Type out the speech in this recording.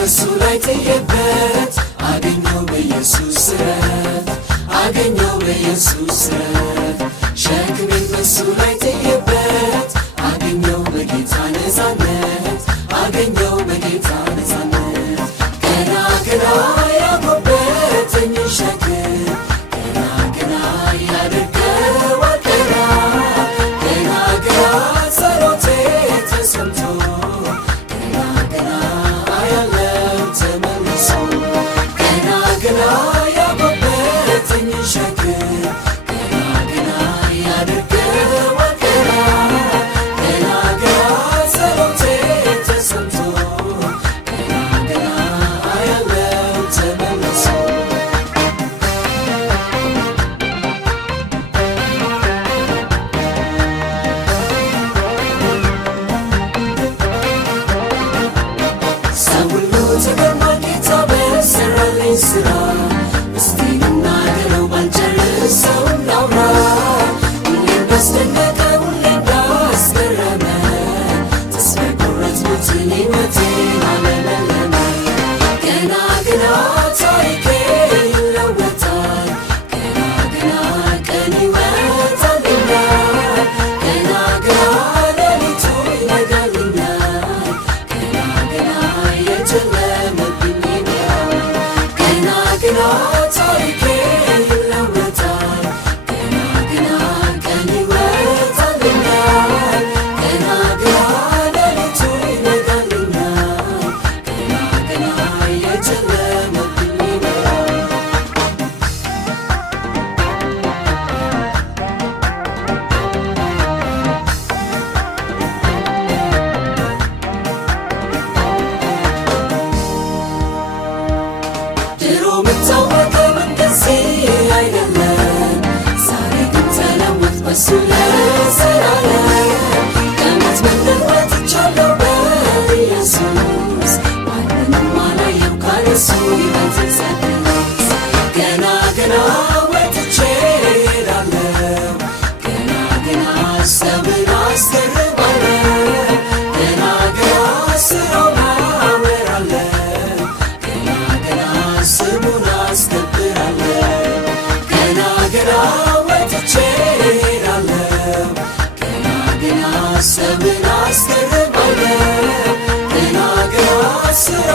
በሱ ላይ ጥየበት አገኘው በኢየሱስ ረት አገኘው በኢየሱስ ረት ሸክሜን በሱ ላይ ጥየበት አገኘው በጌታ ነፃነት አገኘው በጌታ ነፃነት ገና ገና ያጎበጠኝ ሸክም ገና ገና ያደርገዋል ገና ገና ገና ጸሎቴ ተሰምቶ ገና ገና አያለው ተመልሶ ገና ገና ያጎበጠኝ ሸክም ገና ገና ያደርገዋል ገና ገና ገና ጸሎቴ ተሰምቶ ገና ገና አያለው ተመልሶ ሰው ሁሉ ተገርሟል ጌታ በሠራልኝ ሥራ እስቲ ልናገረው ባልጨርሰው ላውራ ሁሌም ባስደነቀ ሁሌም ባስገረመ ተስፋ የቆረጥኩትን ሕይወቴን አለመለመ ገና ገና ታሪኬ ይለወጣል ገና ገና ቀን ይወጣልኛል ገና ገና ሌሊቱ ይነጋልኛል ገና ገና የጨለመብኝ ይበራል ገና ገና ታሪኬ ይለወጣል ገና ገና ቀን ይወጣልኛል ገና ገና ሌሊቱ ይነጋልኛል ገና ገና የጨለመብኝ ይበራል ድሮ ምታወቀው እንደዚህ አይደለም ዛሬ ግን ተለወጥ በሱ ለዘላለም ከሞት መንደር ወጥቻለሁ በኢየሱስ ማንንም አላየው ካለሱ ሕይወት ጸድስ ገና ገና ወጥቼ እሄዳለሁ ገና ገና ሰውን አስገርማለሁ ገና ገና ሥራውን አወራለሁ ገና ገና ስሙን አስከብራለሁ ገና ገና ወጥቼ እሄዳለሁ ገና ገና ሰውን አስገርማለሁ ገና ገና ሥራ